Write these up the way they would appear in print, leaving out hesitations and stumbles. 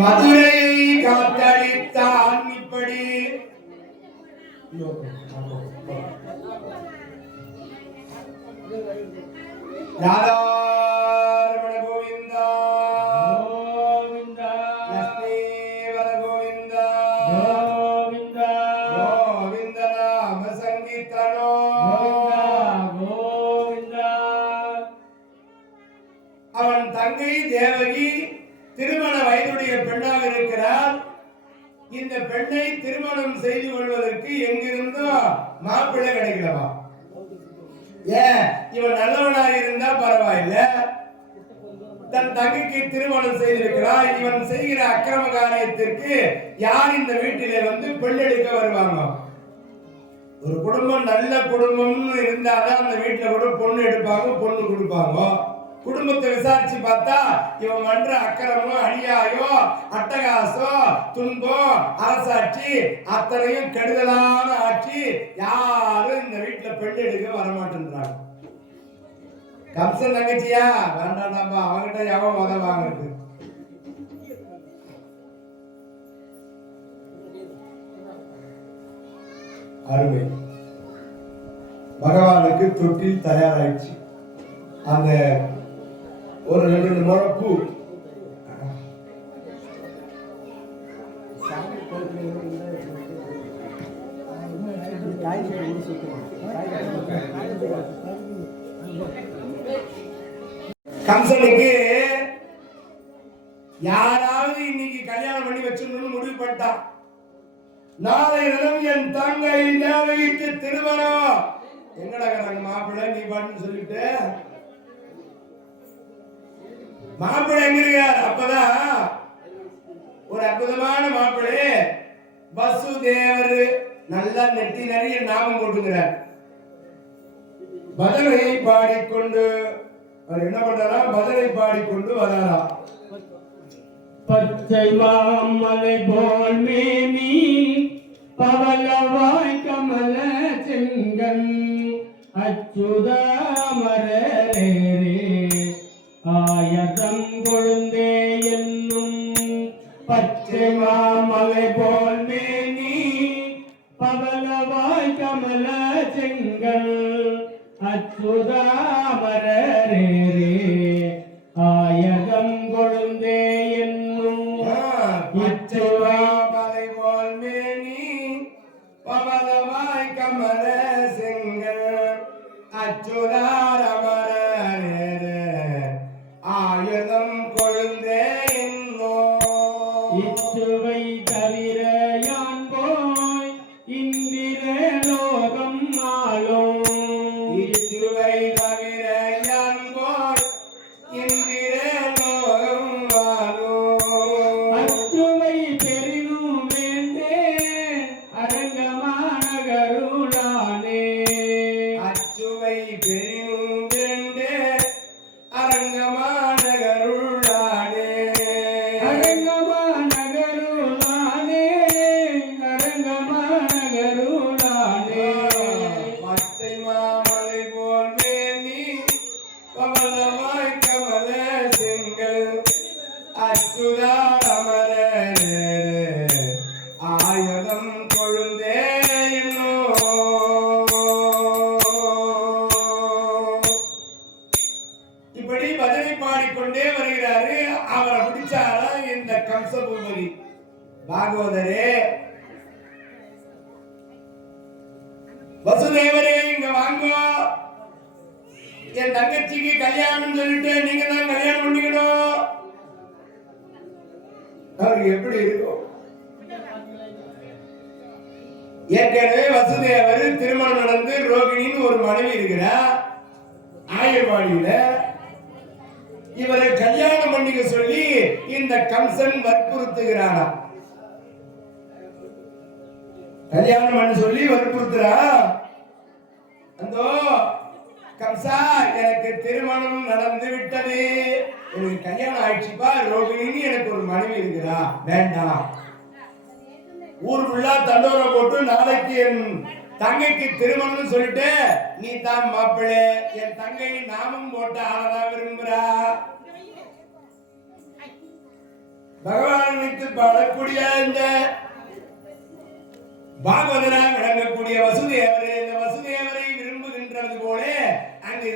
மதுரையை காத்தளித்தான் இப்படி ராதாரமண கோவிந்தா கோவிந்தா லக்ஷ்மீவர கோவிந்தா கோவிந்தா கோவிந்த நாம சங்கீர்த்தனோ கோவிந்தா. அவன் தங்கை தேவகி திருமண வயதுடைய பெண்ணாக இருக்கிறார். இந்த பெண்ணை திருமணம் செய்து கொள்வதற்கு எங்கிருந்தோ மாப்பிள்ளை கிடைக்கலவா. ஏன் இவன் நல்லவனாக இருந்தா பரவாயில்ல, தன் தங்கைக்கு திருமணம் செய்திருக்கிறார். இவன் செய்கிற அக்கிரம காரியத்திற்கு யார் இந்த வீட்டிலே வந்து பெண்ணெடுக்க வருவாங்க? ஒரு குடும்பம் நல்ல குடும்பம் இருந்தாதான் அந்த வீட்டுல கூட பொண்ணு எடுப்பாங்க, பொண்ணு கொடுப்பாங்க. குடும்பத்தை விசாரிச்சு பார்த்தா இவன் பண்ற அக்கிரமம், அநியாயோ, அட்டகாசம், துன்பம், அரசாட்சி அத்தனையும் கெடுதலான ஆட்சி. யாரும் இந்த வீட்டுல பெண் எடுக்க வரமாட்டேன்றாங்க. கம்சன் தங்கச்சியா வேண்டாம்டாப்பா, அவங்கிட்ட எவன் உதவாங்க. அருமை. பகவானுக்கு தொட்டில் தயாராயிடுச்சு. அந்த ஒரு 2 முழப்பூ கம்சனுக்கு யாராவது இன்னைக்கு கல்யாணம் பண்ணி வச்சிருந்தோம்னு முடிவு பண்ணிட்டான். நாளை தினம் என் தங்கை தேவகிக்கு திருமணம். எங்கடா மாப்பிள்ளை நீ பண்ணு சொல்லிட்டு மாப்பிள்ளை எங்க இருக்கார்? அப்பதான் ஒரு அற்புதமான மாப்பிள்ளை வசுதேவர் நல்லா நெட்டி நிறைய நாமம் போட்டுக்கிறார். பஜனை பாடிக்கொண்டு அவர் என்ன பண்றாரா? பஜனை பாடிக்கொண்டு வராரா. பச்சை மாமலை போல் மேனி பவளவாய் கமல செங்கன் அச்சுதாமரே ஆயதம் கொழுந்தே என்னும் பச்சை மாமலை போல் மேனி பவளவாய் கமல செங்கல் அச்சுதாமரே ஆயதம் கொழுந்தே என்னும் பச்சை மாமலை போல் மேனி பவளவாய் கமல செங்கல் அச்சுதாமரே ஆயுதம் கொழுந்தே என்னோ. இச்சுவை தவிர யான் போய் இந்திர லோகம் ஆளும். இச்சுவை தவிர யான் போய் இந்திர லோகம் ஆளும். அச்சுவை பெரினும் வேண்டே அரங்கமான கருளானே. அச்சுவை பெரினும் வேண்டே அரங்கமான கருளானே. அரங்கமான கருளானே அரங்கமான கருளானே. பச்சை மாமலை போல் மேனி பவளவாய் கமல செங்கல் அச்சுதாமரே ஆயுதம் கொழுந்தே என்னோ. இப்படி பஜனை பாடிக்கொண்டே வருகிறாரு. அவரை பிடிச்சாரா இந்த கம்சபூபதி. பாகவதரே, வசுதேவரே இங்க வாங்கோ, என் தங்கச்சிக்கு கல்யாணம் சொல்லிட்டு நீங்க தான் கல்யாணம் பண்ணிக்கணும். அவருக்கு எப்படி இருக்கும்? ஏற்கனவே வசுதேவர் திருமணம் நடந்து ரோகிணின்னு ஒரு மனைவி இருக்கிறார் ஆயர்வாடியில. இவரை கல்யாணம் பண்ணிக்க சொல்லி இந்த கம்சன் வற்புறுத்துகிறானா. கல்யாணம் பண்ண சொல்லி வற்புறுத்துறா. அந்த கம்சா, எனக்கு திருமணம் நடந்து விட்டது, எனக்கு கல்யாணம் ஆயிடுச்சுப்பா, ரோகிணின்னு எனக்கு ஒரு மனைவி இருக்கிறா, வேண்டாம். ஊர் ஃபுல்லா தண்டோரை போட்டு நாளைக்கு என் தங்கைக்கு திருமணம் சொல்லிட்டு நீ தான் மாப்பிள்ளை, என் தங்கை நாமம் போட்டு ஆளதா விரும்புறா. பகவான் நினைத்து பாடக்கூடிய இந்த பாகவதராக விளங்கக்கூடிய வசுதேவரே, இந்த வசுதேவரை விரும்புகின்றது போல அங்கு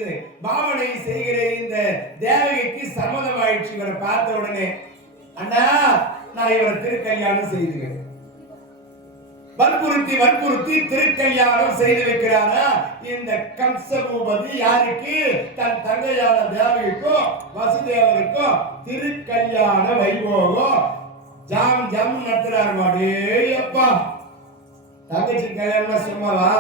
பாவனை செய்கிற இந்த தேவகிக்கு சம்மதமாயிடுச்சு. இவரை பார்த்த உடனே, அண்ணா நான் இவரை திருக்கல்யாணம் செய்துகிறேன். வற்புறுத்தி திருக்கல்யாணம் செய்து வைக்கிறாரா இந்த கம்சபூபதி. யாருக்கு? தன் தங்கையான தேவகிக்கும் வசுதேவருக்கும் திருக்கல்யாண வைபோகம் ஜாம் ஜாம் நடத்துறாரு. மாடே அப்பா, தங்கச்சி கல்யாணம் சும்மாவா?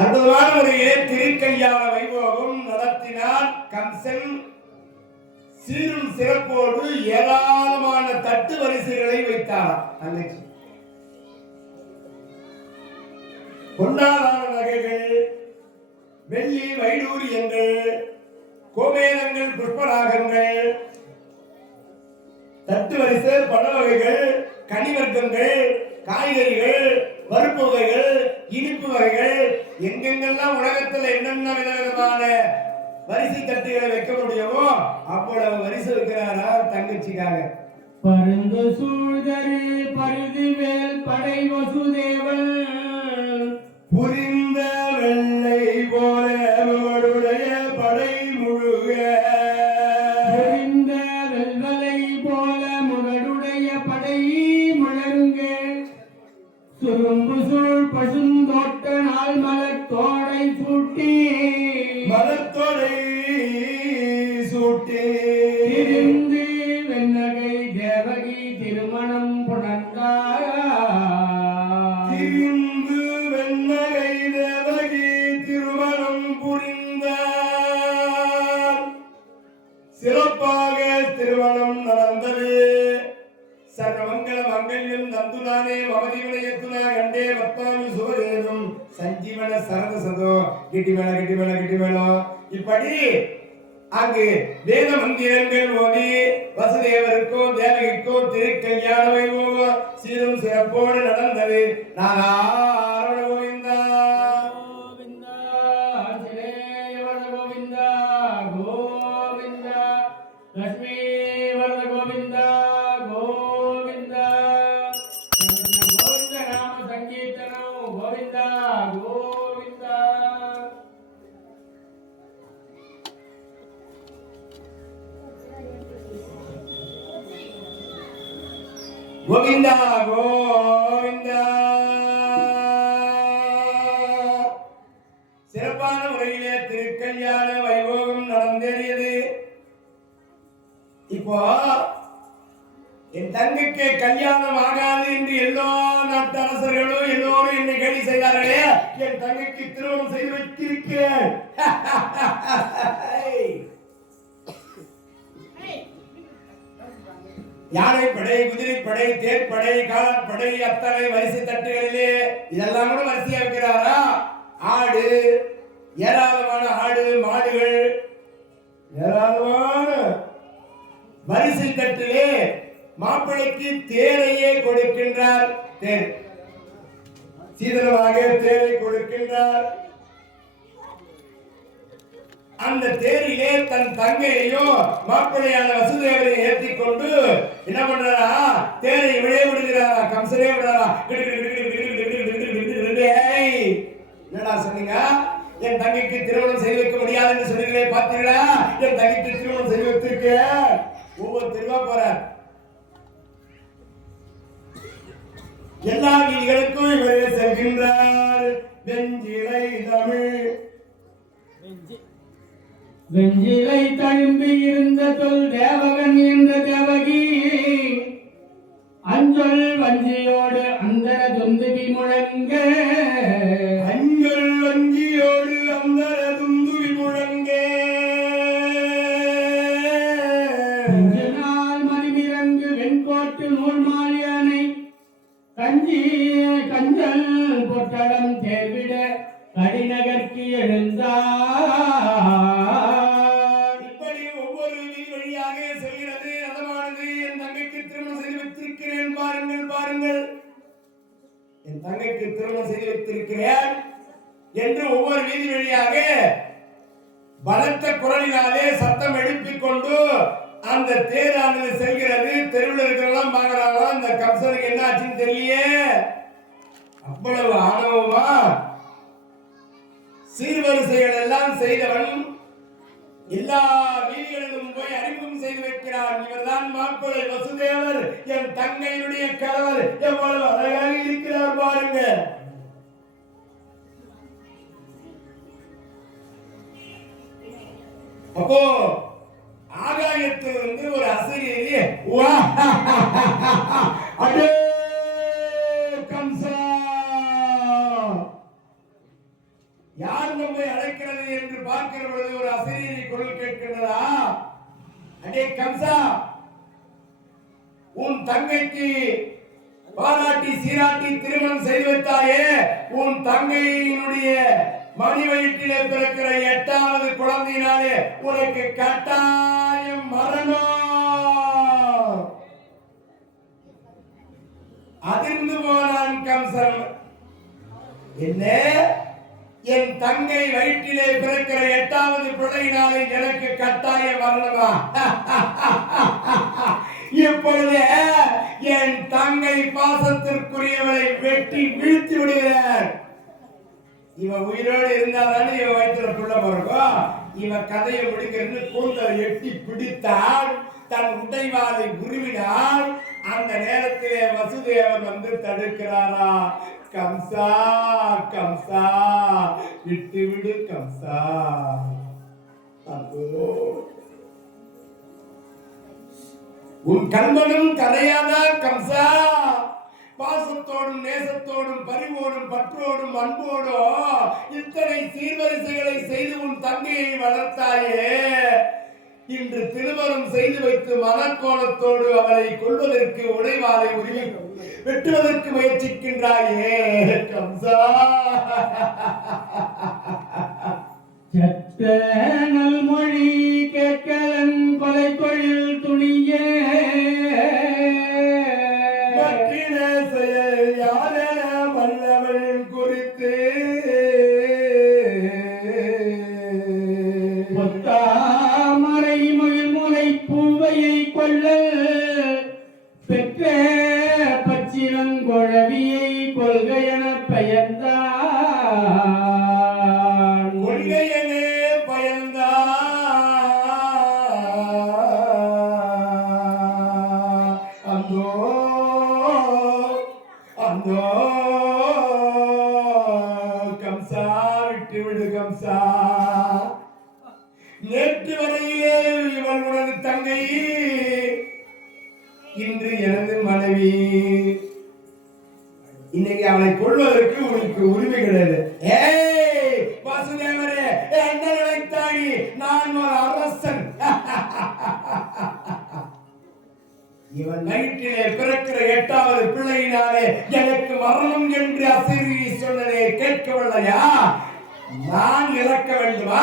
அற்புதமான ஒரு திருக்கல்யாண வைபோகம் நடத்தினார் கம்சன். சீரும் சிறப்போடு ஏராளமான தட்டு வரிசைகளை வைத்தார். தங்கச்சி பொன்னாலான நகைகள், வெள்ளி வைடூரியங்கள், கோமேதங்கள், புஷ்பராகங்கள், தட்டு வரிசை, பழ வகைகள், கனிவர்க்கங்கள், காய்கறிகள், பருப்பு வகைகள், இனிப்பு வகைகள், எங்கெங்கெல்லாம் உலகத்தில் என்னென்ன விதவிதமான வரிசை தட்டுகளை வைக்க முடியுமோ அவ்வளவு வரிசை வைக்கிறாரா தங்கச்சிக்காக. பருந்து சூழ்தரு பருதி வேல் படை வசுதேவன் புரிந்த வெள்ளை போல முகடுடைய படை முழுக. புரிந்த வெள்வலை போல முகடுடைய படை முழங்க. சுரும்பு சூழ் பசுந்தோட்ட நாள் மலத்தோடை சூட்டி மலத்தோடை சூட்டி திருந்து வெண்ணகை தேவகி திருமணம் புணர்ந்தார். திருந்து வெண்ணகை தேவகி திருமணம் புரிந்தார். சிறப்பாக திருமணம் நடந்தது. சர்வமங்கல மங்கல்யம் தந்துனானே மமதி வினயத்துனா கண்டே வத்தாமி சுவரேதும் சஞ்சீவன சரத சதோ கிட்டிமேளம். இப்படி அங்கு வேத மந்திரங்கள் ஓதி வசுதேவருக்கும் தேவகிக்கும் திருக்கல்யாண வைபோகம் சீரும் சிறப்போடு நடந்தது. நாராயண கோவிந்தா கோவிந்தா ஜெயவர கோவிந்தா கோவிந்தா லட்சுமி வரத கோவிந்தா கோவிந்தா கோவிந்த நாம சங்கீர்த்தனம் கோவிந்தா கோவிந்தா. கோவிந்தா கோவிந்தா. சிறப்பான முறையிலே திருக்கல்யாண வைபோகம் நடந்தேறியது. இப்போ என் தங்கைக்கு கல்யாணம் ஆகாது என்று எல்லா நாட்டு அரசர்களும் எல்லோரும் என்னை கேலி செய்தார்களே, என் தங்கைக்கு திருமணம் செய்து வைத்திருக்கிறேன். யானைப்படை, குதிரைப்படை, தேர்ப்படை, காலாட்படை, அத்தனை வரிசை தட்டுகளிலே இதெல்லாம் கூட வரிசையா வைக்கிறாரா. ஆடு, ஏராளமான ஆடு மாடுகள், ஏராளமான வரிசை தட்டிலே மாப்பிளைக்கு தேரையே கொடுக்கின்றார். தேர் சீதனமாக தேரை கொடுக்கின்றார். அந்த தேரிலே தன் தங்கையையும் மாப்பிள்ளையான வசுதேவரை ஏற்றி கொண்டு என்ன பண்றாரா, தேரை விளைய விடுகிறாரா, கம்சனே விடுறாரா. என்னடா சொன்னீங்க? என் தங்கைக்கு திருமணம் செய்து வைக்க முடியாது என்று சொன்னீங்களே, பார்த்தீங்களா? என் தங்கைக்கு திருமணம் செய்து வைத்திருக்க. ஒவ்வொரு திருவா போறார். எல்லா வீடுகளுக்கும் இவரே செல்கின்றார். வெஞ்சிலை தமிழ் வெஞ்சிலை தழும்பி இருந்த தொல் தேவகன் என்ற தேவகி அஞ்சொல் வஞ்சியோடு அந்தர துந்துபி முழங்க. அஞ்சொல் வஞ்சியோடு அந்தர துந்துபி முழங்க. நாள் மணிமிரங்கு வெண்கோட்டு நூல் மாலியானை கஞ்சல் பொட்டலம் தேர்விட கடிநகர்க்கு எழுந்தார். இப்படி ஒவ்வொரு வீதி வழியாக செல்கிறது ரதமானது. என் தங்கைக்கு திருமணம் செய்து வைத்திருக்கிறேன், பாருங்கள். என் தங்கைக்கு திருமணம் செய்து வைத்திருக்கிறேன் என்று ஒவ்வொரு வீதி வழியாக பலத்த குரலினாலே சத்தம் எழுப்பிக் கொண்டு செய்தவன் எல்லா வீதிகளிலும் போய் அறிமுகம் செய்து வைக்கிறான். இவர்தான் மாப்பிள்ளை வசுதேவர், என் தங்கையுடைய கணவர். எவ்வளவு அழகாக இருக்கிறார் பாருங்க. அப்போ ஆகாயத்திலிருந்து ஒரு அசரீரி அடே கம்சா, யார் நம்மை அழைக்கிறது என்று பார்க்கிற பொழுது ஒரு அசரீரி குரல் கேட்கின்றதா? அடே கம்சா, உன் தங்கைக்கு பாராட்டி சீராட்டி திருமணம் செய்து வைத்தாயே, உன் தங்கையினுடைய மணி வயிற்றிலே பிறக்கிற 8வது குழந்தையினாலே உனக்கு கட்டாயம் மரணம். அதிர்ந்து போனான் கம்சன். என்ன, என் தங்கை வயிற்றிலே பிறக்கிற 8வது பிள்ளையினாலே எனக்கு கட்டாய மரணமா? இப்பொழுது என் தங்கை பாசத்திற்குரியவளை வெட்டி வீழ்த்தி விடுகிறார். இவன் உயிரோடு இருந்தாதானே இவன் வயிற்றுல புள்ள பிறக்கும். இவன் கதையை முடிக்கிறது கூந்தலை எட்டி பிடித்தால், தன் உடைவாளை உருவினால், அந்த நேரத்திலே வசுதேவன் வந்து தடுக்கிறாரா? கம்சா கம்சா, விட்டு விடு கம்சா. உன் கண்மனும் கரையாதா கம்சா? பாசத்தோடும் நேசத்தோடும் பரிவோடும் பற்றோடும் அன்போடும் இத்தனை சீர்வரிசைகளை செய்து உன் தங்கையை வளர்த்தாயே, இன்று திருமணம் செய்து வைத்து மனக்கோலத்தோடு அவளை கொள்வதற்கு உடைவாளை உரிமை வெட்டுவதற்கு முயற்சிக்கின்றாயே கம்சா. நல்மொழி கேட்கலன் கொலை தொழில் துணிய செயல் யாரென மன்னவள் குறித்து மறை மொழில் முனை பூவையை கொள்ள பெற்ற பச்சிலங்கொழவியை கொள்கையென பெயர்ந்தான். கொள்கையனே பயந்தான். அந்தோ அந்தோ கம்சா, விட்டு விடு கம்சா. நேற்று வரையிலே இவள் உனது தங்கை, இன்று எனது மனைவி. இன்னைக்கு அவளை கொள்வதற்கு உனக்கு உரிமை கிடையாது. ஏய் வசுதேவரே, என்ன நினைத்தாய்? நான் ஒரு அரசன். இவன் வயிற்றிலே பிறக்கிற 8வது பிள்ளையினாலே எனக்கு மரணம் என்று அசரீரி சொன்னதை கேட்கவில்லையா? நான் இறக்க வேண்டுமா?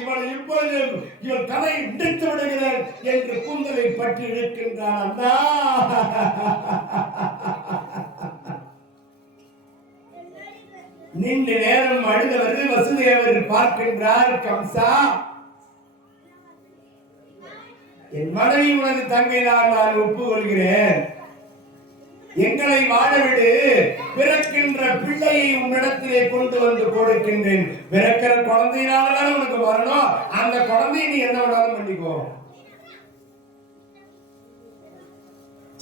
இவள் இப்பொழுது இவள் கதை இடித்து விடுகிறேன் என்று கூந்தலை பற்றி இருக்கின்றான். அண்ணா, நீண்ட நேரம் அழுதவர் வசுதேவர் பார்க்கின்றார். கம்சா, என் மனைவி உனது தங்கை தான், நான் ஒப்புக்கொள்கிறேன். எங்களை வாழவிடு, பிறக்கின்ற பிள்ளையை உன்னிடத்திலே கொண்டு வந்து கொடுக்கின்றேன். பிறக்கிற குழந்தையினால்தான் உனக்கு வரணும். அந்த குழந்தையை நீ என்ன வேணாலும் பண்ணிக்கோ.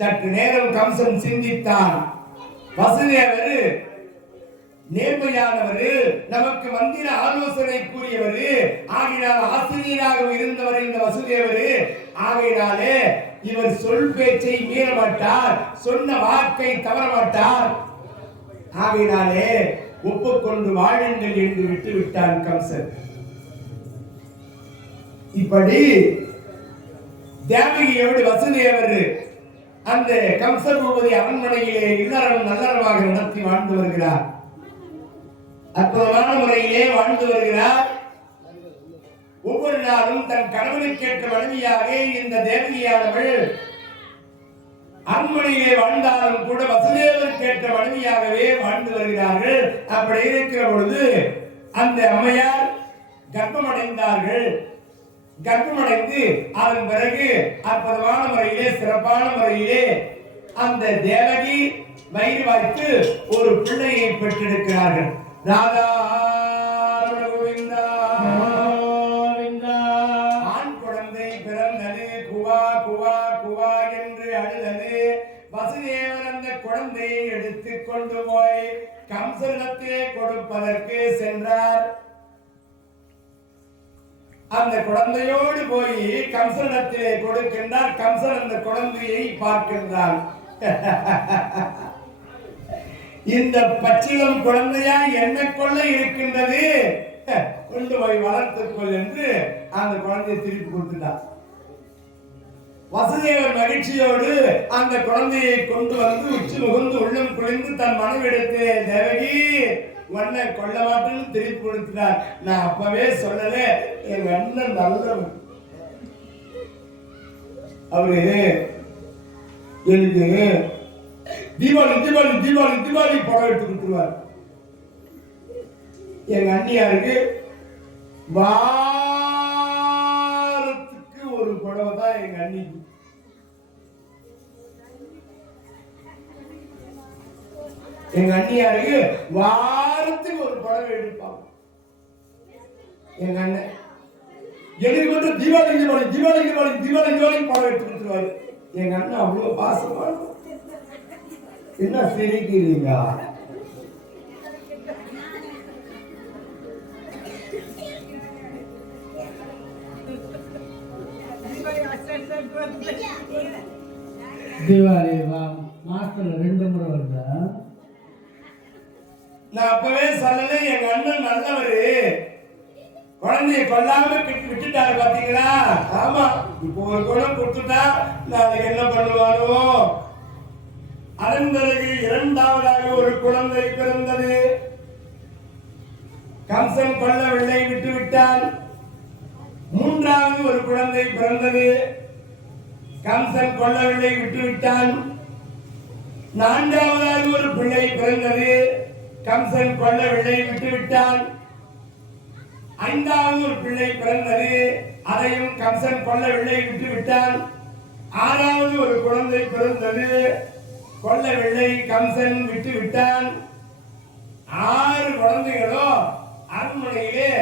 சற்று நேரம் கம்சன் சிந்தித்தான். வசுதேவர் நேர்மையானவர், நமக்கு மந்திர ஆலோசனை கூறியவர், ஆகினால் ஆசிரியராக இருந்தவர் இந்த வசுதேவர். ஆகையினாலே இவர் சொல் பேச்சை மீற மாட்டார், சொன்ன வாக்கை தவற மாட்டார். ஆகையினாலே ஒப்புக்கொண்டு வாழுங்கள் என்று விட்டுவிட்டான் கம்சன். இப்படி தேவகியோடு வசுதேவர் அந்த கம்ச பூபதி அரண்மனையிலே இல்லறம் நல்லறமாக நடத்தி வாழ்ந்து வருகிறார். அற்புதமான முறையிலே வாழ்ந்து வருகிறார். ஒவ்வொரு நாளும் தன் கணவனுக்கேற்ற மனைவியாக இந்த தேவகியானவள் அரண்மனையிலே வாழ்ந்தாலும் கூட வசுதேவருக்கு ஏற்ற மனைவியாகவே வாழ்ந்து வருகிறார்கள். அப்படி இருக்கிற பொழுது அந்த அம்மையார் கர்ப்பமடைந்தார்கள். கர்ப்பமடைந்து அதன் பிறகு அற்புதமான முறையிலே சிறப்பான முறையிலே அந்த தேவகி வயிறு வாய்த்து ஒரு பிள்ளையை பெற்றெடுக்கிறார்கள். ராதா கோவிந்தா. கொண்டு போய் கம்சனிடத்திலே கொடுப்பதற்கு சென்றார். அந்த குழந்தையோடு போய் கம்சனிடத்திலே கொடுக்கின்றார். கம்சன் அந்த குழந்தையை பார்க்கின்றான். இந்த பச்சிளம் குழந்தையா என்ன கொள்ள இருக்கின்றது, கொண்டு போய் வளர்த்துக்கொள் என்று அந்த குழந்தையை திருப்பி கொடுத்துட்டார். வசுதேவர் மகிழ்ச்சியோடு அந்த குழந்தையை கொண்டு வந்து உச்சி முகந்து உள்ளம் குளிர்ந்து தன் மனைவிடத்தே, தேவகி உன்னை கொள்ள மாட்டேன்னு திருப்பி கொடுத்துட்டார். நான் அப்பவே சொல்லல, எங்க அண்ணன் நல்லவன், அவரு எனக்கு தீபாவளி தீபாவளி தீபாவளி தீபாவளி படம் எடுத்து கொடுத்துருவார். எங்க அண்ணியாருக்கு வாரத்துக்கு ஒரு புடவை தான் எங்க அண்ணிக்கு. எங்க அண்ணியாருக்கு வாரத்துக்கு ஒரு புடவை எடுப்பாங்க. எங்க அண்ணன் எனக்கு மட்டும் தீபாவளி தீபாவளி தீபாவளி தீபாவளி தீபாவளி தீபாவளி புடவை எடுத்து கொடுத்துருவாரு. எங்க அண்ணன் அவ்வளவு பாசமா என்ன சிரிக்கிறீங்க? தீபாவளி மாசத்துல 2 முறை வருதா? நான் அப்பவே சொல்லல, எங்க அண்ணன் நல்லவரு, குழந்தைய கொல்லாம விட்டுட்டாரு பாத்தீங்களா? ஆமா, இப்போ ஒரு குணம் கொடுத்துட்டா நாளைக்கு என்ன பண்ணுவானோ. அதன் பிறகு இரண்டாவதாக ஒரு குழந்தை பிறந்தது. கம்சன் கொல்லவில்லை, விட்டு விட்டான். மூன்றாவது ஒரு குழந்தை பிறந்தது. கம்சன் கொல்லவில்லை, விட்டு விட்டான். நான்காவதாக ஒரு பிள்ளை பிறந்தது. கம்சன் கொல்லவில்லை, விட்டு விட்டான். ஐந்தாவது ஒரு பிள்ளை பிறந்தது. அதையும் கம்சன் கொல்லவில்லை, விட்டு விட்டான். ஆறாவது ஒரு குழந்தை பிறந்தது. கொல்லவில்லை, கம்சன் விட்டு விட்டான். 6 குழந்தைகளும் அரண்மனையிலே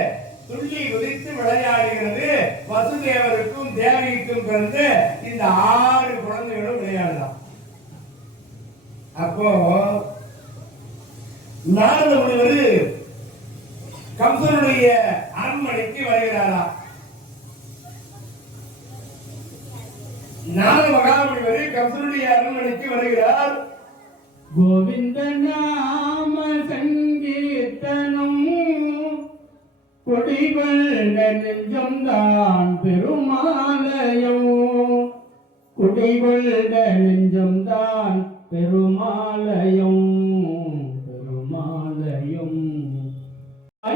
துள்ளி குதித்து விளையாடுகிறது. வசுதேவருக்கும் தேவகிக்கும் பிறந்து இந்த 6 குழந்தைகளும் விளையாடலாம். அப்போ நாரத முனிவர் கம்சனுடைய அரண்மனைக்கு வருகிறாரா? நாரத மகாமுனிவர் கம்சனுடைய அரண்மனைக்கு வருகிறார். கோவிந்த நாம சங்கீர்த்தனம் குடிகொண்ட நெஞ்சம்தான் பெருமாலயம், குடிகொண்ட நெஞ்சம்தான் பெருமாலயம், பெருமாலயம்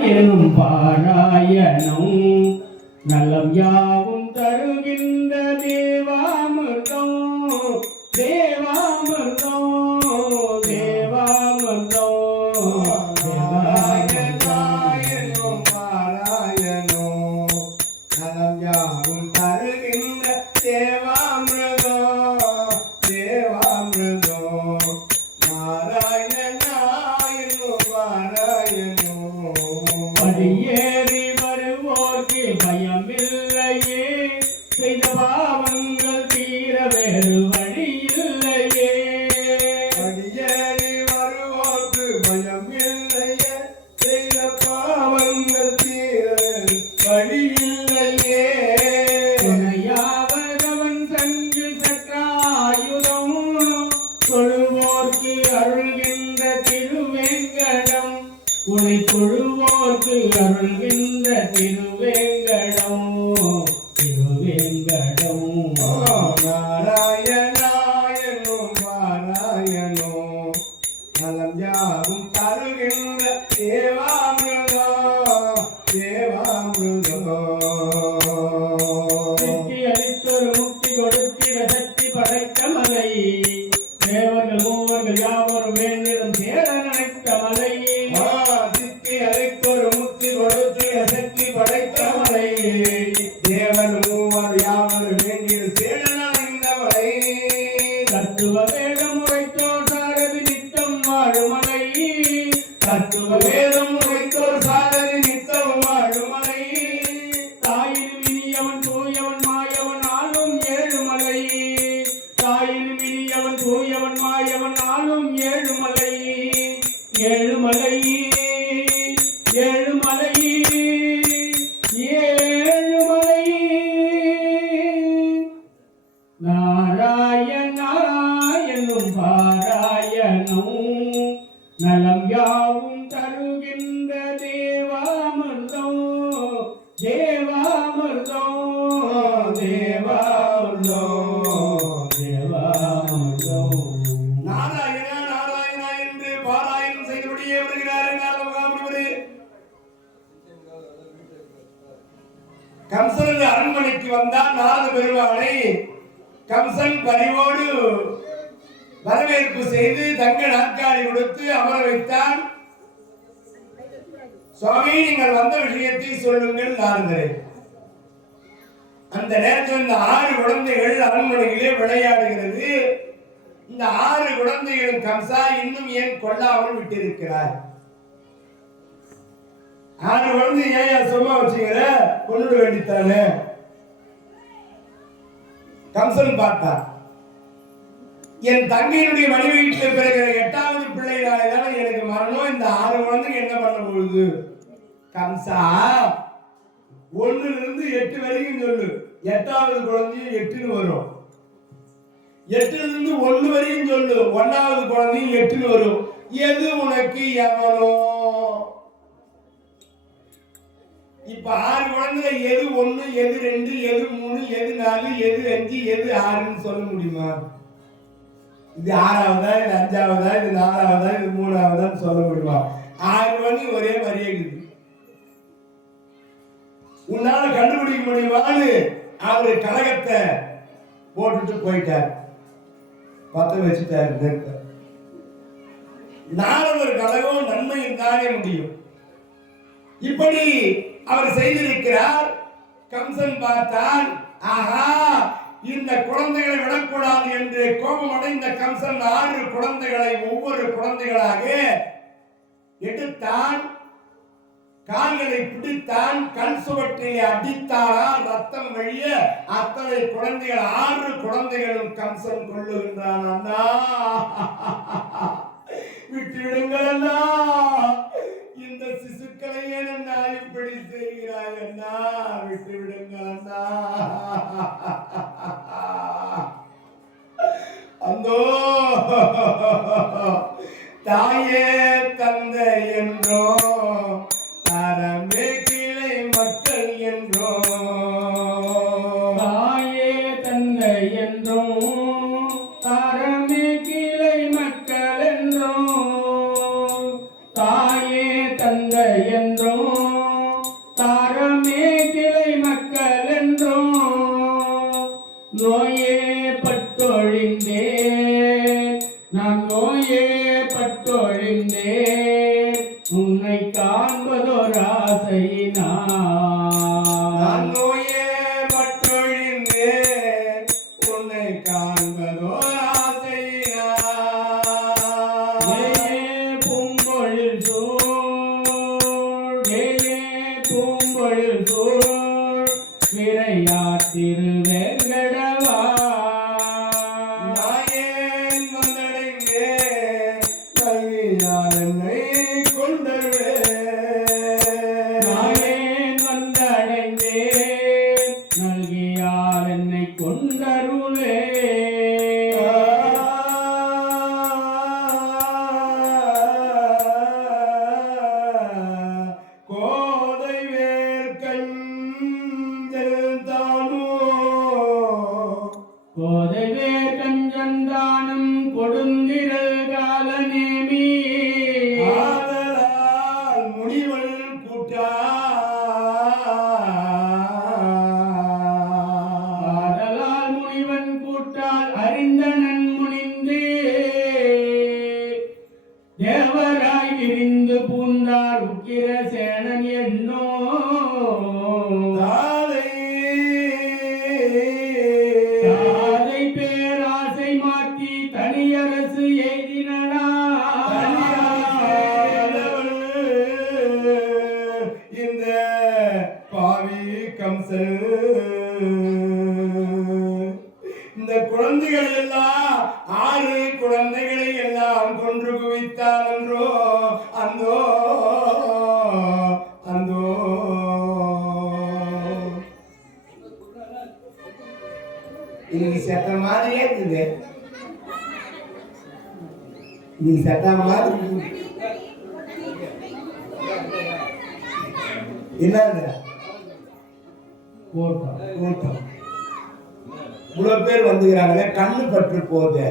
எனும் பாராயணம் நலம் யாவும் தருகின்ற தேவாமிர்தம், தேவாமிர்தம், தேவாமிர்தம், தேவாயணம் பாராயணோ நலம் யாவும் தருகின்ற தேவாமிர்தோ, தேவாமிர்தோ நாராயணாயணோ பாராயணோ. படியேறி வருவோர்க்கு பயமில்லையே, செய்த பாவங்கள் தீர வேறு வழியில்லையே. படியேறி வருவோர்க்கு பயமில்லையே, செய்த பாவங்கள் தீர வழியில்லையே. துணையாவதவன் சங்கு சற்றாயுதம், தொழுவோர்க்கு அருள்கின்ற திருவேங்கடம், உனை தொழுவோர்க்கு அருள்கின்ற திருவேங்கடம், திருவேங்கடம். நாராயணாயனோ பாராயணோ நலம் யாவும் தருகின்ற தேவாமிர்தோ, தேவாமிர்தோ. சித்தி அளித்தொரு முக்தி கொடுத்திட சக்தி படைத்த மலை, தேவர்கள் மூவர்கள் யாவரும் வேண்டிடும் சேர நினைத்த மலை. சித்தி அழைத்தொரு முக்தி கொடுத்து சக்தி படைத்த மலை, தேவன் மூவர் யாவர் வேண்டிய சேடனாய்ந்தவளை. தத்துவ வேதம் உரைத்தோர் சாரதி நித்தம் வாழுமலை, தத்துவ வேதம் உரைத்தோர் சாரதி நித்தம் வாழுமலை. தாயின் வினியவன் தூயவன் மாயவன் ஆளும் ஏழுமலை, தாயின் வினியவன் தூயவன் மாயவன் ஆளும் ஏழுமலை. வந்தான். நாரத பெருமானை கம்சன் பரிவோடு வரவேற்பு செய்து தங்க நாற்காலி கொடுத்து அமர வைத்தான். சுவாமி, நீங்கள் வந்த விஷயத்தை சொல்லுங்கள் நாரதரே. அந்த நேரத்தில் இந்த 6 குழந்தைகள் அரண்மனையிலே விளையாடுகிறது. இந்த 6 குழந்தைகளும் கம்சா இன்னும் ஏன் கொல்லாமல் விட்டிருக்கிறார்? 6 குழந்தை ஏன் சும்மா வச்சுக்கிற? கொண்டு வேண்டித்தானே. கம்சன் பார்த்தான், என் தங்கையினுடைய மனைவிக்கு பிறகு 8வது பிள்ளைனால எனக்கு மரணம். இந்த 6 குழந்தைங்க என்ன பண்ண போகுது? கம்சா, 1 to 8 வரைக்கும் சொல்லு. 8வது குழந்தையும் 8ன்னு வரும். 8 to 1 வரைக்கும் சொல்லு. 1வது குழந்தையும் 8ன்னு வரும். எது உனக்கு எவனோ? இப்ப 6 குழந்தைல எது 1, எது 2, எது 3, எது 4, எது 5, எது 6ன்னு சொல்ல முடியுமா? இது 6வதா, இது 5வதா, இது 4வதா, இது 3வதான்னு சொல்ல முடியுமா? 6 குழந்தை ஒரே மாதிரியே இருக்குது. உன்னால கண்டுபிடிக்க முடியுமான்னு அவரு கலகத்தை போட்டுட்டு போயிட்டார். பத்த வச்சுட்டாரு. நாரதர் கலகம் நன்மையில் தானே முடியும். இப்படி அவர் செய்திருக்கிறார். கம்சன் பார்த்தான், ஆஹா, இந்த குழந்தைகளை விடக்கூடாது என்று கோபமடைந்த கம்சன் 6 குழந்தைகளை ஒவ்வொரு குழந்தைகளாக எடுத்தான். கால்களை பிடித்தான். கண் சுவற்றிலே அடித்தாரா, ரத்தம் வழிய அத்தனை குழந்தைகள் 6 குழந்தைகளும் கம்சன் கொள்ளுகின்றான். அண்ணா, விட்டு விடுங்கள் அண்ணா, இந்த சிசுக்களை ஏன் அண்ணா இப்படி செய்கிறாய் அண்ணா, விட்டு விடுங்கள் அண்ணா. அந்தோ தாயே தந்தை என்றோ தரமே கிளை மக்கள் என்றோ, தாயே தந்தை என்றோ தரமே கிளை மக்கள் என்றோ, தாயே தந்தை என்றோ தரமே கிளை மக்கள் என்றோ, நோயே பட்டொழிந்தேன் நான் நோயே பட்டொழிந்தேன் உன்னை காண்பதோர் ஆசையினால், நோயே பட்டொழிந்தேன் உன்னை காண்பதோர் ஆசையினால், பூம்பொழில் சூழ் பூம்பொழில் சூழ் விரையார் திருவேங்கடவா, நாயேன் வந்தடைந்தேன் கல்வியால் என்னை கொண்டவே, நாயேன் வந்தடைந்தேன் நல்கியால் என்னை கொண்டருளே, கோதை வேர்க்கஞ்சல் தானோ, கோதைவே கஞ்சந்தானம் கொடுந்திரல் காலநேமி, ஆதலால் முடிவள் கூட்டா, ஆதலால் முனிவன் கூட்டால் அறிந்தனன் முனிந்து, தேவராய் விரிந்து பூந்தார் உக்கிர சேனன் என்னோ, தாதை தாதை பேராசை மாற்றி தனியரசு எய்தினடா, இந்த பாவி கம்சன் இந்த குழந்தைகள் எல்லாம் 6 குழந்தைகளை எல்லாம் கொன்று குவித்தான் என்றோ. அந்தோ அந்தோ இன்னைக்கு செத்த மாதிரியே இருக்குது. நீ செத்த மாதிரி என்னங்க கூட்டம் கூட்டம் இவ்வளவு பேர் வந்துக்கிறாங்களே, கண்ணு பற்று போகுது.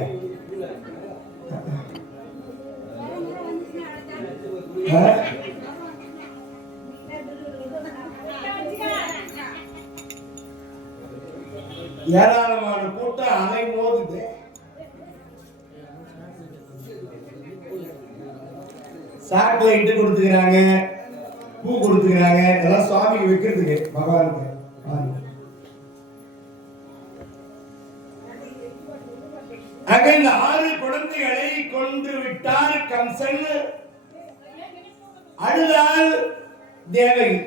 ஏராளமான கூட்டம் அலை மோதுது. சாக்ல இட்டு கொடுத்துக்கிறாங்க, பூ கொடுத்துக்கிறாங்க, இதெல்லாம் சுவாமிக்கு வைக்கிறதுக்கு பகவானுக்கு. ஆக இந்த 6 குழந்தைகளை கொன்று விட்டார் கம்சன். அழுதால் தேவகி.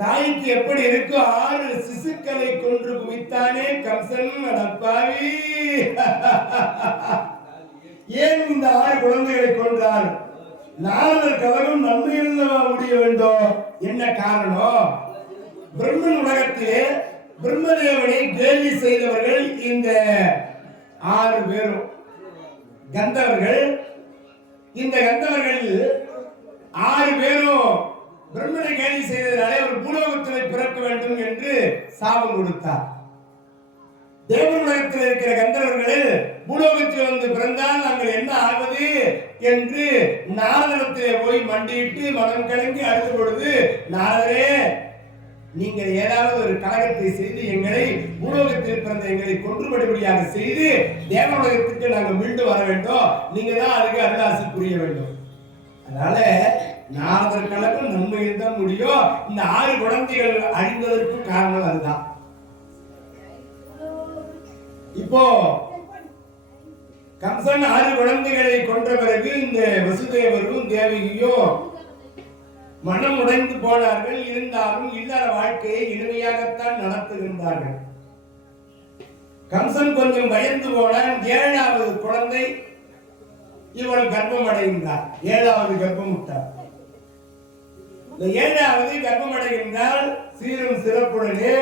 தாய்க்கு எப்படி இருக்கும்? 6 சிசுக்களை கொன்று குவித்தானே கம்சன், அடப்பாவி. ஏன் இந்த 6 குழந்தைகளை கொன்றார்? நாரதர் கலகம் நன்மையில் முடிய வேண்டும். என்ன காரணம்? பிரம்மன் உலகத்திலே பிரம்மதேவனை கேலி செய்தவர்கள் இந்த 6 பேரும் கந்தவர்கள். இந்த கந்தவர்கள் 6 பேரும் பிரம்மனை கேலி செய்ததாலே ஒரு பூலோகத்தில் பிறக்க வேண்டும் என்று சாபம் கொடுத்தார். தேவனுலகத்தில் இருக்கிற கந்தவர்கள் பூலோகத்தில் வந்து பிறந்தால் நாங்கள் என்ன ஆவது என்று நாரதத்திலே போய் மண்டியிட்டு மனம் கலங்கி அழுத பொழுது, நாரதரே, நீங்கள் ஏதாவது ஒரு கலகத்தை செய்து எங்களை பூலோகத்தில் பிறந்த எங்களை கொன்றுபடியாக செய்து தேவனுலகத்துக்கு நாங்கள் மீண்டு வர வேண்டும். நீங்க தான் அதுக்கு அருளாசி புரிய வேண்டும். அதனால நாரதர் கலகம் நன்மையில் தான் முடியும். இந்த 6 குழந்தைகள் அழிந்ததற்கு காரணம் அதுதான். இப்போ கம்சன் 6 குழந்தைகளை கொன்ற பிறகு இந்த வசுதேவரும் தேவகியும் மனம் உடைந்து போனார்கள். இருந்தாலும் இல்லற வாழ்க்கையை இனிமையாகத்தான் நடத்துகின்றார்கள். கம்சன் கொஞ்சம் பயந்து போனான். 7வது குழந்தை இவள் கர்ப்பம் அடைகின்றார். 7வது கர்ப்பம் விட்டார். இந்த 7வது கர்ப்பம் அடைகின்றால் சீரும் சிறப்புடனே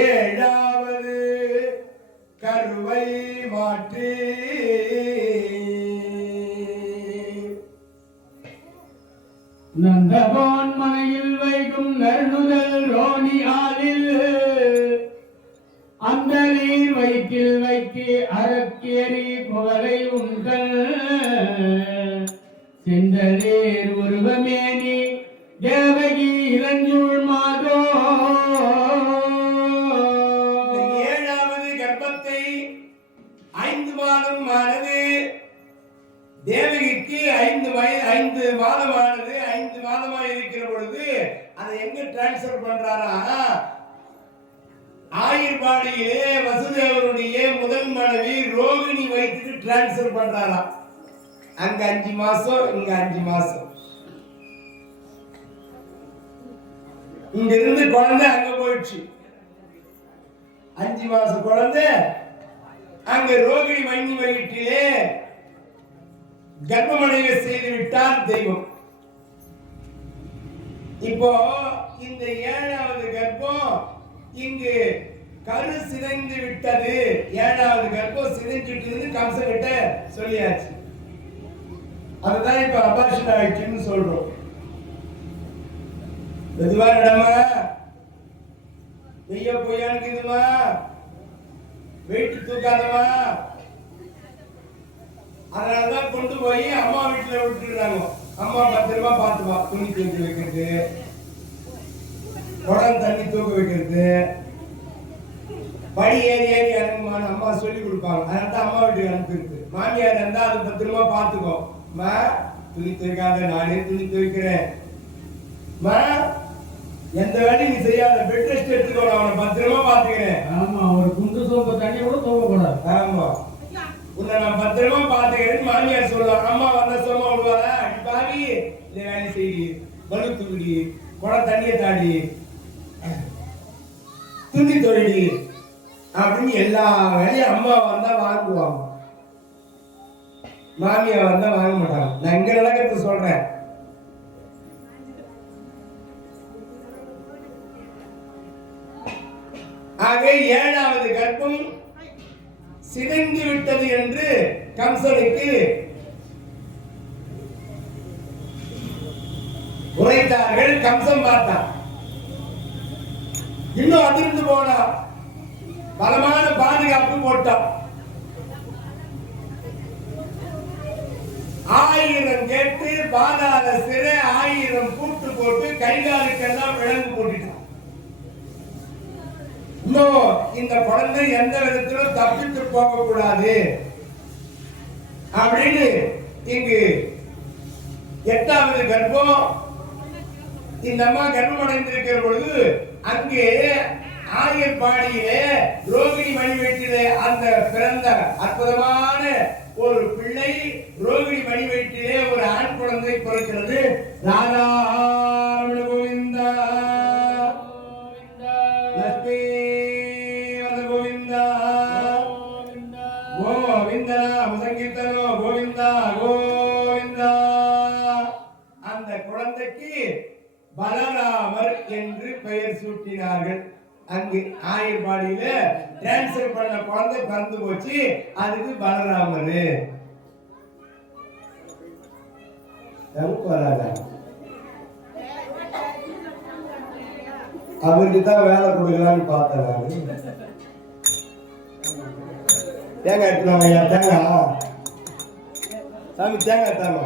7வது கருவை மாற்றி நந்தகோன் மனையில் வைகும் நறுதல் ரோணி ஆளில் அந்த நீர் வயிற்றில் வைத்து அறக்கேறி புகழை உண்கள் செந்தலேர் உருவமேனி தேவகி இளஞ்சூழ் மாதோ. 7வது கர்ப்பத்தை 5 மாதம் ஆனது. தேவகிக்கு 5 மாதமானது. 5 மாதமா இருக்கிற பொழுது அதை எங்க டிரான்ஸ்பர் பண்றாரா? ஆயிர்பாடியிலே வசுதேவருடைய முதல் மனைவி ரோகிணி வயிற்றுக்கு டிரான்ஸ்பர் பண்றாரா. அங்க 5 மாசம், இங்க 5 மாசம். இங்க இருந்து குழந்தை அங்க போயிடுச்சு. 5 மாசம் குழந்தை அங்க ரோகிணி வன்னி வயிற்றிலே கர்ப்பமடைய செய்து விட்டார் தெய்வம். இப்போ இந்த 7வது கர்ப்பம் இங்கு கரு சிதைந்து விட்டது. 7வது கர்ப்பம் சிதைஞ்சிட்டு கம்சன் கிட்ட சொல்லியாச்சு. அதுதான் இப்ப அபாஷன் ஆயிடுச்சுன்னு சொல்றோம். மெதுவா இடமா வெய்ய பொய்யானுக்குதுமா, வெயிட்டு தூக்காதமா. அதனாலதான் கொண்டு போய் அம்மா வீட்டுல விட்டுறாங்க. அம்மா பத்திரமா பார்த்துவா. துணி தூக்கி வைக்கிறது, குடம் தண்ணி தூக்க வைக்கிறது, படி ஏறி ஏறி இறங்குமான்னு அம்மா சொல்லி கொடுப்பாங்க. அதனால அம்மா வீட்டுக்கு அனுப்பிருக்கு. மாமியார் இருந்தா அது பத்திரமா பார்த்துக்கோ. மா, துணி துவைக்காத, நானே துணி துவைக்கிறேன். மா, எந்த வேலையும் நீ செய்யாத, பெட் ரெஸ்ட் எடுத்துக்கோ, அவனை பத்திரமா பாத்துக்கிறேன். ஆமா, ஒரு குண்டு சோப்பு தண்ணி கூட தூக்க கூடாது. ஆமா, உன்னை நான் பத்திரமா பாத்துக்கிறேன்னு மாமியார் சொல்லுவாங்க. அம்மா வந்த சும்மா விடுவாரா? அடி பாவி, இந்த வேலை செய்யி, பலு தூக்கி, குடம் தண்ணியை தாடி, துணி தொழிடி அப்படின்னு எல்லா வேலையும் அம்மா வந்தா வாங்குவாங்க. மாமியார் வந்தா வாங்க மாட்டாங்க. நான் இங்க நடக்கிறது சொல்றேன். ஆக 7வது கர்ப்பம் சிதைந்து விட்டது என்று கம்சனுக்கு உரைத்தார்கள். கம்சன் பார்த்தான், இன்னும் அதிர்ந்து போனான். பலமான பாதுகாப்பு போட்டான். 1000 கேட்டு பாதாள சிறை, 1000 பூட்டு போட்டு கைகாலுக்கெல்லாம் விலங்கு போட்டுட்டான். இன்னும் இந்த குழந்தை எந்த விதத்திலும் தப்பித்து போக கூடாது அப்படின்னு இங்கு 8வது கர்ப்பம் இந்த அம்மா கர்ப்பம் அடைந்திருக்கிற பொழுது அங்கே ஆயர்பாடியிலே ரோகிணி மணி வீட்டிலே அந்த பிறந்த அற்புதமான ஒரு பிள்ளை ரோகிணி மணி வீட்டிலே ஒரு ஆண் குழந்தை பிறக்கிறது. ராதா கோவிந்தா லட்சுமி கோவிந்தா கோவிந்தா சங்கீர்த்தனோ கோவிந்தா கோவிந்தா. அந்த குழந்தைக்கு பலராமர் என்று பெயர் சூட்டினார்கள். அங்கு ஆயர்பாடியில டிரான்ஸ்ஃபர் பண்ண குழந்தை பிறந்து போச்சு, அதுக்கு பலராமர். அவருக்கு தான் வேலை கொடுக்கலான்னு பார்த்தேன் நான். தேங்காய் எடுத்துனாங்க ஐயா, தேங்காய் சாமி, தேங்காய் எடுத்தாங்க.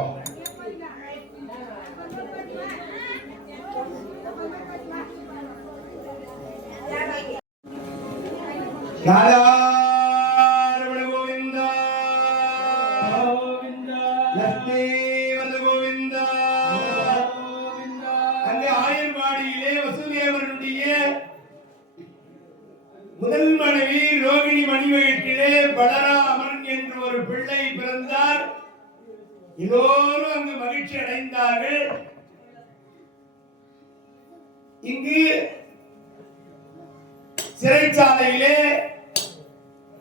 கோவிந்தா லட்சுமி கோவிந்தா. அங்கே ஆயர்பாடியிலே வசுதேவனுடைய முதல் மனைவி ரோகிணி மணி வயிற்றிலே பலராமன் என்று ஒரு பிள்ளை பிறந்தார். எல்லோரும் அங்கு மகிழ்ச்சி அடைந்தார்கள். இங்கு சிறைச்சாலையிலே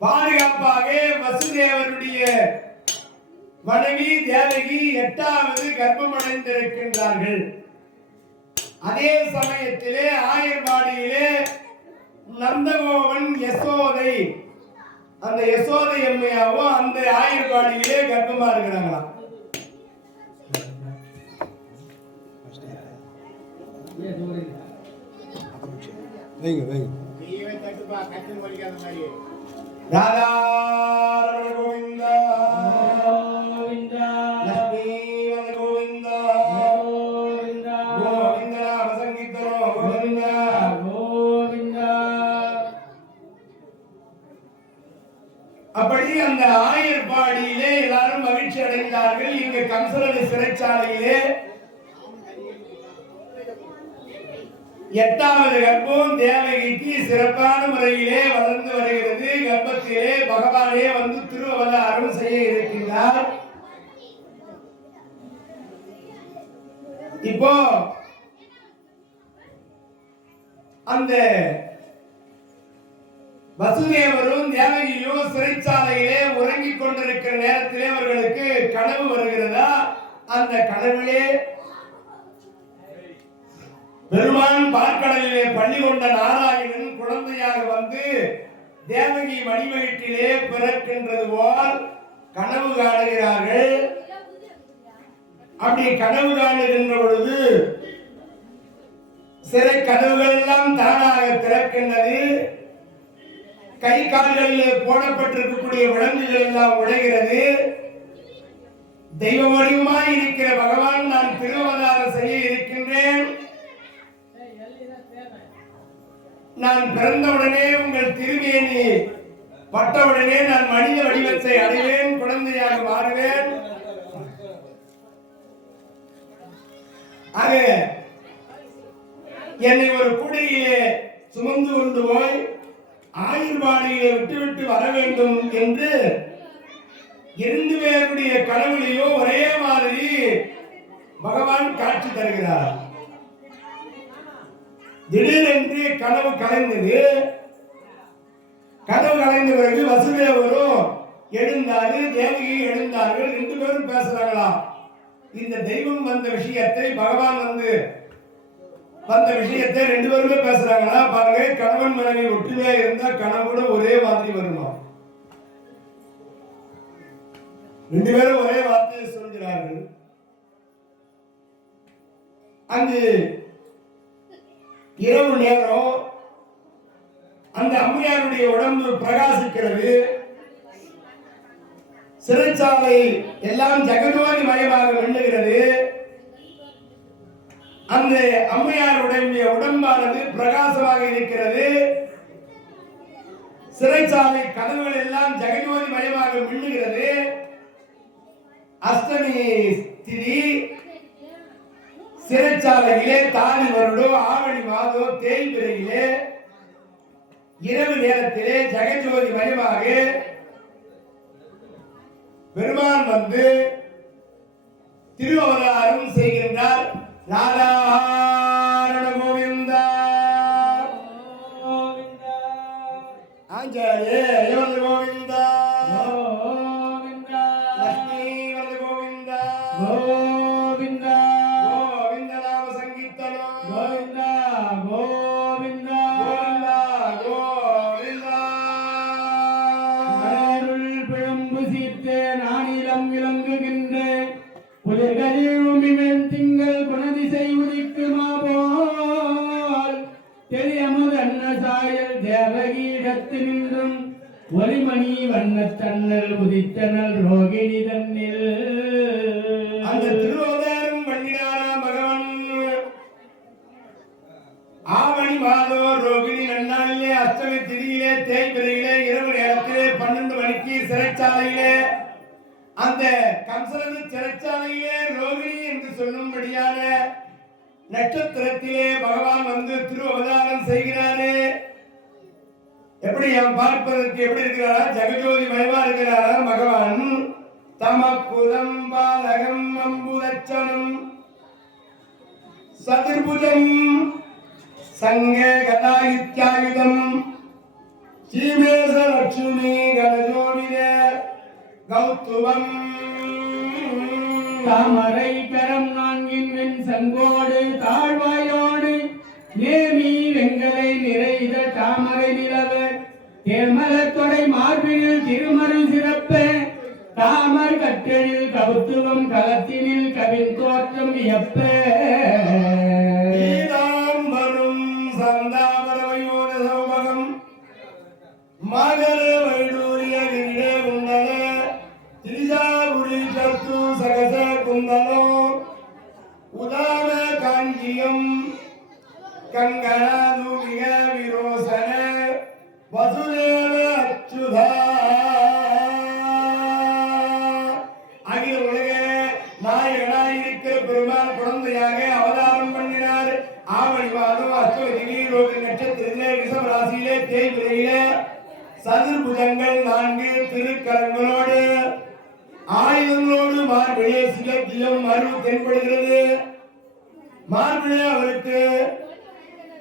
பாதுகாப்பாக வசுதேவருடைய மனைவி தேவகி 8வது கர்ப்பம் அடைந்திருக்கின்றார்கள். அதே சமயத்திலே ஆயர்பாடியிலே நந்தகோவன் யசோதை, அந்த யசோதை அம்மையாவும் அந்த ஆயர்பாடியிலே கர்ப்பமா இருக்கிறாங்களாம். ராதா கோவிந்தா லட்சுமி கோவிந்தா கோவிந்தா சங்கீர்த்தனோ கோவிந்தா கோவிந்தா. அப்படி அந்த ஆயர்பாடியிலே எல்லாரும் மகிழ்ச்சி அடைந்தார்கள். இங்கு கம்சலடி சிறைச்சாலையிலே 8வது கர்ப்பம் தேவகிக்கு சிறப்பான முறையிலே வளர்ந்து வருகிறது. கர்ப்பத்திலே பகவானே வந்து திருவவதாரம் செய்ய இருக்கின்றார். இப்போ அந்த வசுதேவரும் தேவகியும் சிறைச்சாலையிலே உறங்கிக் கொண்டிருக்கிற நேரத்திலே அவர்களுக்கு கனவு வருகிறதா? அந்த கனவிலே பெருமான் பார்க்கடலிலே பள்ளி கொண்ட நாராயணன் குழந்தையாக வந்து தேவகி மணிவயிற்றிலே பிறக்கின்றது போல் கனவு காணுகிறார்கள். அப்படி கனவு காணுகின்ற பொழுது சிறை கதவுகள் எல்லாம் தானாக திறக்கின்றது. கை கால்களிலே போடப்பட்டிருக்கக்கூடிய விலங்குகள் எல்லாம் உடைகிறது. தெய்வ வடிவமாய் இருக்கிற பகவான், நான் திருவவதாரம் செய்ய இருக்கின்றேன், நான் பிறந்தவுடனே உங்கள் திருமேனி பட்டவுடனே நான் மனித வடிவத்தை அடைவேன், குழந்தையாக மாறுவேன். ஆக என்னை ஒரு கூடையிலே சுமந்து கொண்டு போய் ஆயர்பாடியிலே விட்டுவிட்டு வர வேண்டும் என்று 2 பேருடைய கனவுலையும் ஒரே மாதிரி பகவான் காட்சி தருகிறார். திடீரென்று கனவு கலைந்தது. கனவு கலைந்த பிறகு வசுதேவரும் எழுந்தார்கள், தேவகியும் எழுந்தார்கள். 2 பேரும் பேசுறாங்களாம். இந்த தெய்வம் வந்த விஷயத்தை, பகவான் வந்த விஷயத்தை 2 பேருமே பேசுறாங்களா. பாருங்க, கணவன் மனைவி ஒற்றுமையா இருந்தா கனவு கூட ஒரே மாதிரி வருமா? 2 பேரும் ஒரே வார்த்தையை சொல்கிறார்கள். அங்கு இரவு நேரம் அந்த அம்மையாருடைய உடம்பு பிரகாசிக்கிறது. சிறைச்சாலை எல்லாம் ஜெகஜோதி மயமாக மின்னுகிறது. அந்த அம்மையாருடைய உடம்பானது பிரகாசமாக இருக்கிறது. சிறைச்சாலை கதவுகள் எல்லாம் ஜெகஜோதி மயமாக மின்னுகிறது. அஷ்டமி திதி சிறைச்சாலையிலே தாலி வருடம் ஆவணி மாதம் தேய்பிரையிலே இரவு நேரத்திலே ஜெகஜோதி மயமாக பெருமான் வந்து திருவவதாரம் செய்கின்றார். நாராயண கோவிந்தா ஆஞ்சநேய கோவிந்தா லட்சுமி கோவிந்தா கோவிந்தா கோவிந்த நாம சங்கீர்த்தனம் கோவிந்தா கோவிந்தா கோவிந்தா அருள் பிழம்பு சீர்த்த நானிலம் விளங்குகின்ற புலிகளில் உமிழ்வெண் திங்கள் குணதிசை உதிக்குமா போல் தெளியமுதன்ன சாயல் தேவகீடத்து நின்றும் ஒளிமணி வண்ணத்தன்னல் உதித்தனல் ரோகிணி தன்னில் அந்த திருவதாரம் பண்ணினாரா பகவான். ஆவணி மாதம் ரோகிணி நன்னாளிலே அஷ்டமி திதியிலே தேய்பிரையிலே இரவு நேரத்திலே 12 மணிக்கு சிறைச்சாலையிலே அந்த கம்சனது சிறைச்சாலையிலே ரோகிணி என்று சொல்லும்படியான நட்சத்திரத்திலே பகவான் வந்து திருவதாரம் செய்கிறாரே. எப்படி பார்ப்பதற்கு எப்படி இருக்கிறாரா? ஜெகஜோதி மயமா இருக்கிறாரா பகவான். தமக்குதம் பாலகம் அம்புதச்சனம் சதுர்புஜம் சங்க கதாயுத்யாயுதம் சீமேச லட்சுமி கணஜோடின கௌத்துவம் தாமரை கரம் நான்கின் வெண் சங்கோடு தாழ்வாயோடு நேமி வெங்கலை நிறைந்த தாமரை நிலவ தேமலத் தொடை மார்பினில் திருமருள் சிறப்ப தாமர் கற்றெழில் கவுத்துவம் களத்தினில் கவின் தோற்றம் வியப்ப பீதாம்பரம் சந்தாமரவயோட சௌபகம் மகர வைடூரிய விரே குண்டல திரிஜாபுரி சத்து சகச குந்தலோ உதான காஞ்சியம் கங்கணாதுமிக விரோசன வசுதேவ அச்சுதா அகில உலக நாயகனாயிருக்கிற பெருமாள் குழந்தையாக அவதாரம் பண்ணினார். ஆவணி மாதம் அஷ்டமி ரோகிணி நட்சத்திரத்திலே ரிஷப ராசியிலே தேய்பிரையிலே சதுர்புஜங்கள் 4 திருக்கரங்களோடு ஆயுதங்களோடு மார்பிலே சிலத்தியம் மறு தென்படுகிறது. மார்பிலே அவருக்கு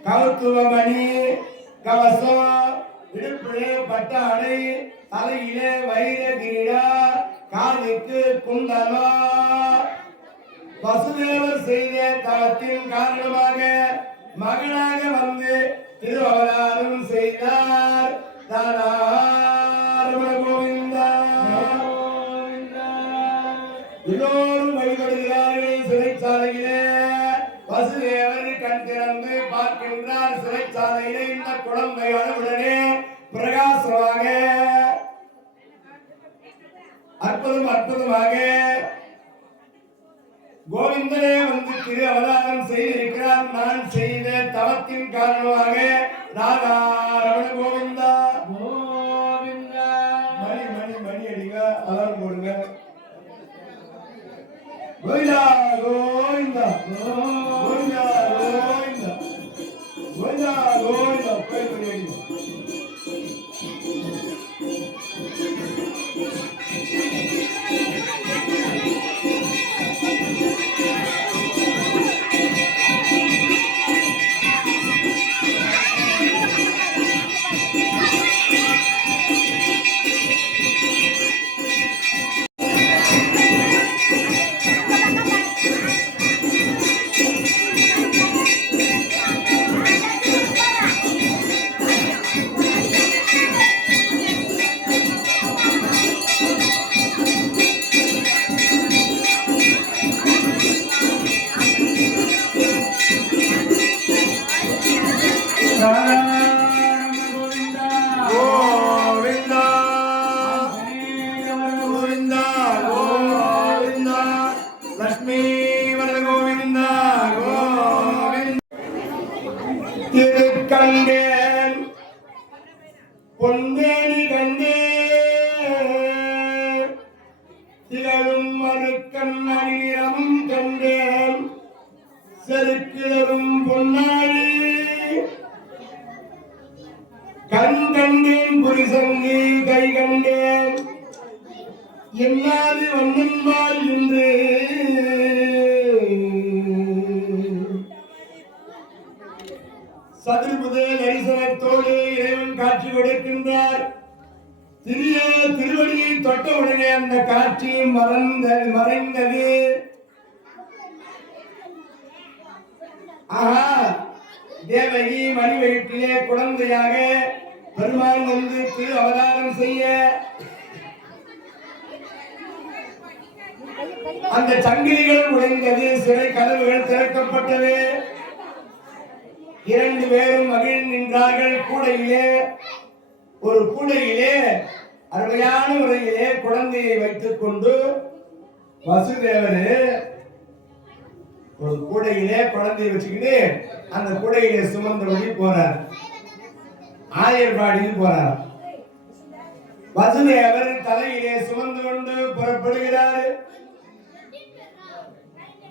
கௌத்துவமணி கவசம், இடுப்பிலே பட்டாடை, தலையிலே வைர கிரீடா, காதுக்கு குண்டலம். வசுதேவர் செய்த தவத்தின் காரணமாக மகனாக வந்து திருவவதாரம் செய்தார். நாராயண கோவிந்தா. எல்லோரும் வழிபடுகிறார்கள். சிறைச்சாலையிலே வசுதேவர் கண் திறந்து பார்க்கின்றார். சிறைச்சாலையிலே இந்த குழந்தை உடனே பிரகாசமாக அற்புதமாக கோவிந்தனே வந்து திரு அவதாரம் செய்திருக்கிறார். நான் செய்த தவத்தின் காரணமாக நாராயண கோவிந்தா. கோவிந்தா மணி மணி மணி அடிங்க, அலாரம் போடுங்க. கோவிந்தா கோவிந்தா கோவிந்தா கோவிந்தா கோவிந்தா கோவிந்தா போய் மணி அடிங்க. திருமேனி கண்டே திகழும் மறுக்கண் அணிநிறமும் கண்டேன் செருக்கிளரும் பொன்னாழி கண் கண்டேன் புரிசங்கி கை கண்டேன் என்னாது வண்ணன்பால் என்று சதுர்புத தரிசனத்தோடு இறைவன் காட்சி கொடுக்கின்றார். திருவடியை தொட்ட உடனே அந்த காட்சி மறைந்தது. ஆஹா, தேவகி மணி வயிற்றிலே குழந்தையாக பெருமாள் வந்து திரு அவதாரம் செய்ய அந்த சங்கிலிகள் உடைந்தது, சிறை கதவுகள் திறக்கப்பட்டது. 2 பேரும் மகிழ் நின்றார்கள். ஒரு கூடையிலே அருமையான முறையிலே குழந்தையை வைத்துக் கொண்டு வசுதேவரு ஒரு கூடையிலே குழந்தையை வச்சுக்கிட்டு அந்த கூடையிலே சுமந்தபடி போறார். ஆயர்பாடியில் போறார். வசுதேவர் தலையிலே சுமந்து கொண்டு புறப்படுகிறார்.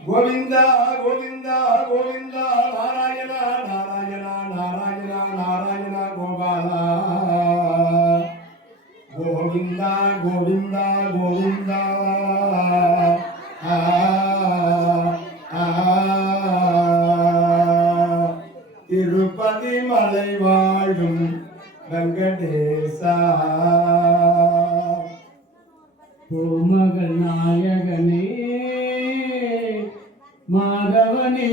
கோவிந்தா கோவிந்தா கோவிந்தா நாராயணா நாராயணா நாராயணா நாராயணா கோபாலா கோவிந்தா கோவிந்தா கோவிந்தா திருப்பதி மலை வாழும் வெங்கடேசா பூமகள் நாயகனே மாதவனே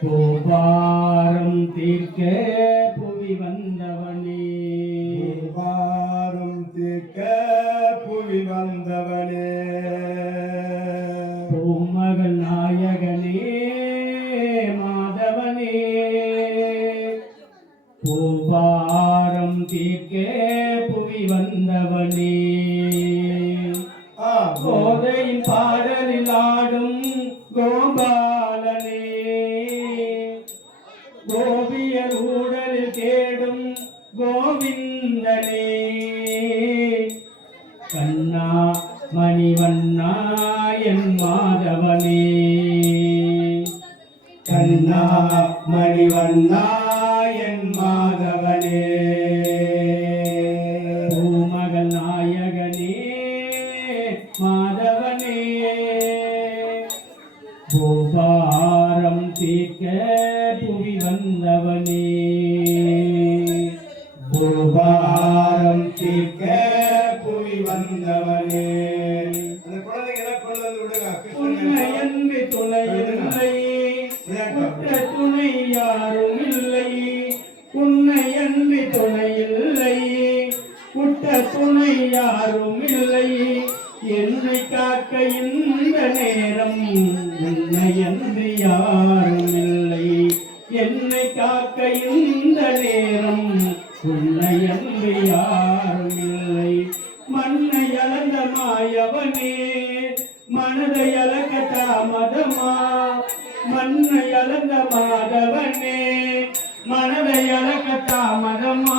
பூபாரம் தீர்க்க புவி வந்தவனே பூபாரம் தீர்க்க புவி வந்தவனே பூமகள் நாயகனே மாதவனே பூபாரம் தீர்க்க புவி வந்தவனே கோதையின் பாடலில் ஆடும் கோபாலனே கோபியர் ஊடலில் தேடும் கோவிந்தனே கண்ணா மணிவண்ணா என் மாதவனே கண்ணா மணிவண்ணா என் மாதவனே பூமகள் நாயகனே மாதவனே பூபாரம் தீர்க்க புவி வந்தவனே பூபாரம் தீர்க்க புவி வந்தவனே. அந்த குழந்தைகளை கொண்டு வந்து விடுங்க. உன்னை அன்பு துணை இல்லை குற்ற துணை யாரும் இல்லை உன்னை அன்பு துணை இல்லை குற்ற துணை யாரும் இல்லை என்னை காக்க இந்த நேரம் உன்னை அன்று யாரும் இல்லை என்னை காக்க இந்த நேரம் உன்னை அன்று யாரும் இல்லை மண்ணை அளந்த மாயவனே மனதை அளக்க தாமதமா மண்ணை அளந்த மாதவனே மனதை அளக்க தாமதமா